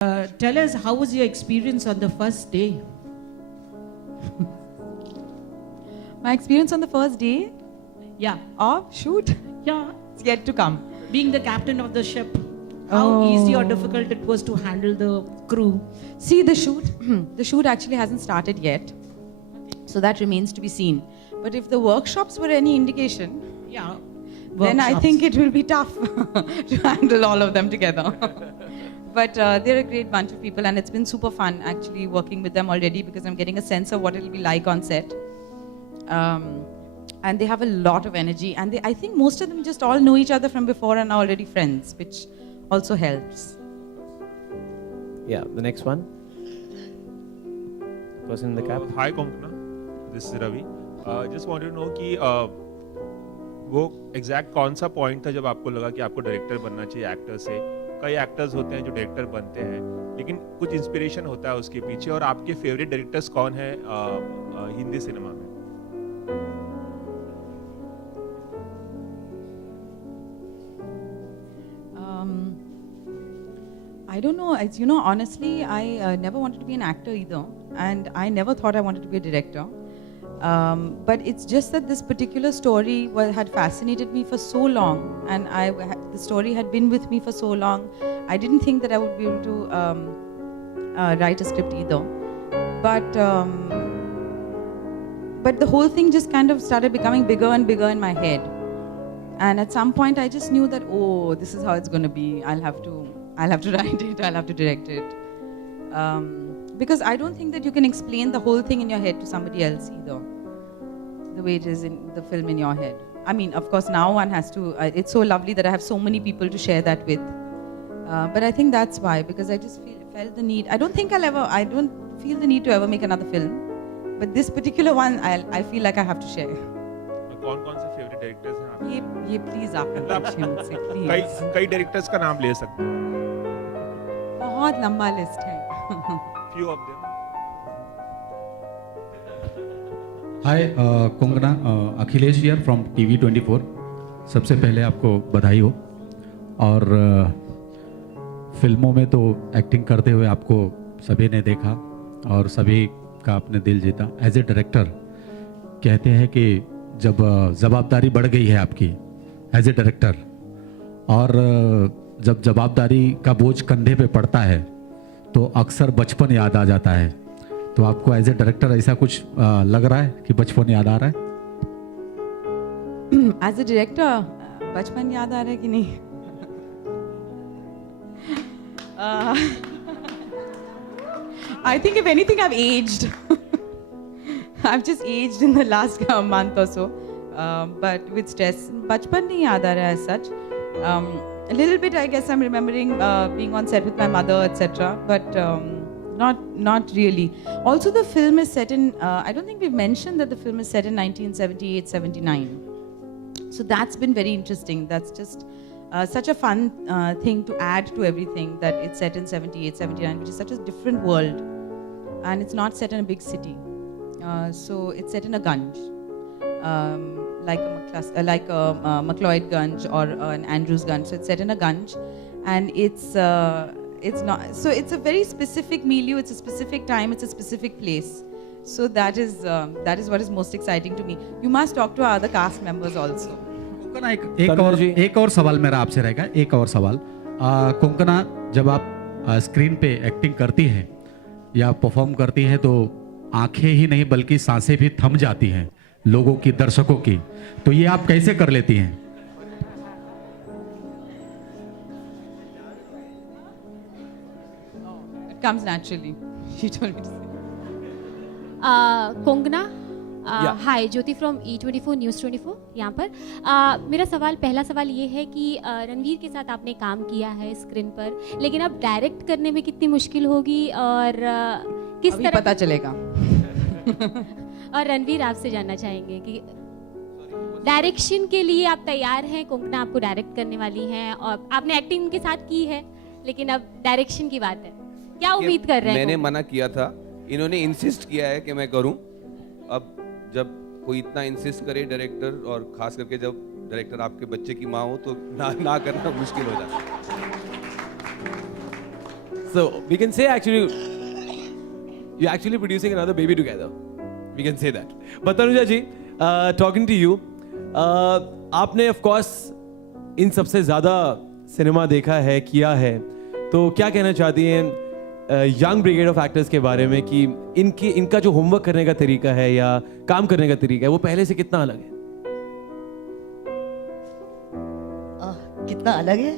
Tell us, how was your experience on the first day? My experience on the first day Yeah, of shoot, yeah. it's yet to come. Being the captain of the ship, how easy or difficult it was to handle the crew? See, the shoot, the shoot actually hasn't started yet, so that remains to be seen. But if the workshops were any indication, Yeah. then I workshops. think it will be tough to handle all of them together. But they're a great bunch of people, and it's been super fun actually working with them already because I'm getting a sense of what it'll be like on set. And they have a lot of energy, and I think most of them just all know each other from before and are already friends, which also helps. Yeah, the next one. Person in the cap. Hi Konkana, this is Ravi. Just wanted to know कि वो exact कौन सा point था जब आपको लगा कि आपको डायरेक्टर बनना चाहिए एक्टर से? कई एक्टर्स होते हैं जो डायरेक्टर बनते हैं, लेकिन कुछ इंस्पिरेशन होता है उसके पीछे, और आपके फेवरेट डायरेक्टर्स कौन है हिंदी सिनेमा में? I don't know. As you know, honestly, I never wanted to be an actor either, and I never thought I wanted to be a director. But it's just that this particular story had fascinated me for so long, and the story had been with me for so long. I didn't think that I would be able to write a script either. But the whole thing just kind of started becoming bigger and bigger in my head. And at some point, I just knew that, oh, this is how it's going to be. I'll have to write it. I'll have to direct it. Because I don't think that you can explain the whole thing in your head to somebody else either, the way it is in the film in your head. I mean, of course, now one has to, it's so lovely that I have so many people to share that with. But I think that's why, because I just felt the need. I don't feel the need to ever make another film. But this particular one, I feel like I have to share. कौन-कौन से favourite directors हैं आपके? ये please आप पूछिए मुझसे, please. कई directors का नाम ले सकते हैं। बहुत लंबा लिस्ट है। Few of them. Hi Kangana, Akhilesh here from TV24। सबसे पहले आपको बधाई हो। और फिल्मों में तो एक्टिंग करते हुए आपको सभी ने देखा और सभी का आपने दिल जीता। एज ए डायरेक्टर कहते हैं कि जब जवाबदारी बढ़ गई है आपकी एज ए डायरेक्टर, और जब जवाबदारी का बोझ कंधे पे पड़ता है तो अक्सर बचपन याद आ जाता है। तो आपको एज ए डायरेक्टर ऐसा कुछ लग रहा है कि बचपन याद आ रहा है? एज ए डायरेक्टर बचपन याद आ रहा है कि नहीं? I think if anything, I've aged. I've just aged in the last month or so. But with stress, bachpan nahi yaad aa raha as such. A little bit, I guess, I'm remembering being on set with my mother, etc. But not really. Also, the film is set in. I don't think we've mentioned that the film is set in 1978-79. So that's been very interesting. That's just such a fun thing to add to everything, that it's set in 78-79, which is such a different world. And it's not set in a big city. So it's set in a Ganj, like a McLeod Ganj or an Andrews Ganj. So it's set in a Ganj, and it's not. So it's a very specific milieu. It's a specific time. It's a specific place. So that is what is most exciting to me. You must talk to our other cast members also. Konkona, एक और सवाल मेरा आपसे रहेगा। एक और सवाल, कोंकणा, जब आप स्क्रीन पे एक्टिंग करती हैं या परफॉर्म करती हैं तो आंखें ही नहीं बल्कि सांसें भी थम जाती हैं लोगों की, दर्शकों की, तो ये आप कैसे कर लेती हैं? It comes naturally. She told me to say. Kangana, hi, Jyoti from E24 news 24 यहाँ पर। मेरा पहला सवाल ये है कि रणवीर के साथ आपने काम किया है स्क्रीन पर, लेकिन अब डायरेक्ट करने में कितनी मुश्किल होगी और किस अभी तरह पता चलेगा। और रणवीर, आपसे जानना चाहेंगे कि डायरेक्शन के लिए आप तैयार हैं? कोंगना आपको डायरेक्ट करने वाली हैं और आपने एक्टिंग उनके साथ की है, लेकिन अब डायरेक्शन की बात है, क्या उम्मीद कर रहे हैं? मैंने मना किया था, इन्होंने इंसिस्ट किया है कि मैं करूं। अब जब कोई इतना इंसिस्ट करे डायरेक्टर, और खास करके जब डायरेक्टर आपके बच्चे की माँ हो, तो ना करना मुश्किल हो जाता है। So we can say actually, you're actually producing another baby together. We can say that. But Tanuja ji, talking to you, आपने of course इन सबसे ज़्यादा सिनेमा देखा है, किया है, तो क्या कहना चाहती हैं यंग ब्रिगेड ऑफ एक्टर्स के बारे में कि इनका जो होमवर्क करने का तरीका है या काम करने का तरीका है वो पहले से कितना अलग है? कितना अलग है?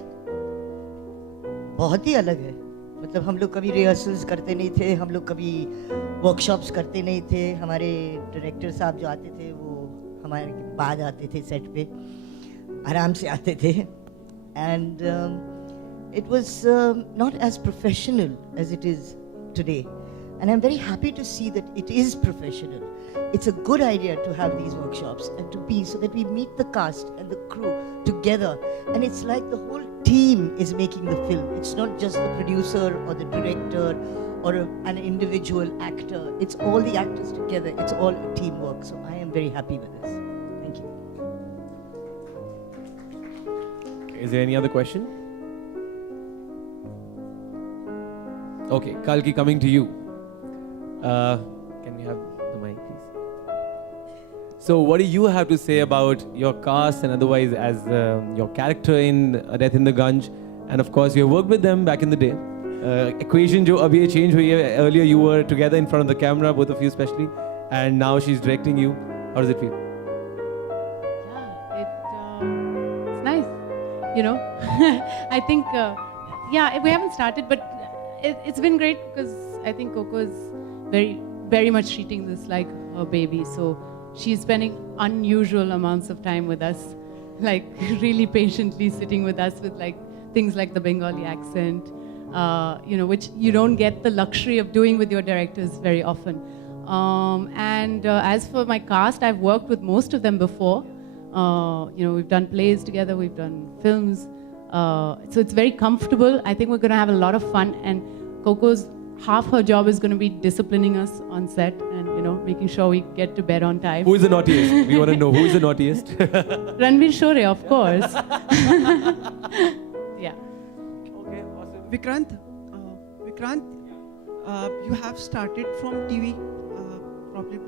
बहुत ही अलग है. मतलब हम लोग कभी रिहर्सल्स करते नहीं थे, हम लोग कभी वर्कशॉप्स करते नहीं थे. हमारे डायरेक्टर साहब जो आते थे वो हमारे बाद आते थे सेट पे, आराम से आते थे. And it was not as professional as it is today, and I'm very happy to see that it is professional. It's a good idea to have these workshops and to be so that we meet the cast and the crew together, and it's like the whole team is making the film. It's not just the producer or the director or an individual actor. It's all the actors together. It's all teamwork. So I am very happy with this. Thank you. Is there any other question? Okay, Kalki, coming to you. Can we have the mic, please? So, what do you have to say about your cast and otherwise as your character in Death in the Gunj? And of course, you worked with them back in the day. Equation jo abhi change hui hai. Earlier, you were together in front of the camera, both of you especially, and now she's directing you. How does it feel? Yeah, it's nice. You know, I think, yeah, we haven't started, but it's been great because I think Coco is very, very much treating this like her baby. So she's spending unusual amounts of time with us, like really patiently sitting with us with like things like the Bengali accent, you know, which you don't get the luxury of doing with your directors very often. And as for my cast, I've worked with most of them before. You know, we've done plays together, we've done films. So it's very comfortable. I think we're going to have a lot of fun. And Coco's half her job is going to be disciplining us on set and, you know, making sure we get to bed on time. Who is the naughtiest? We want to know who is the naughtiest. Ranveer Shore, of course. Yeah. Okay, awesome. Vikrant, you have started from TV, probably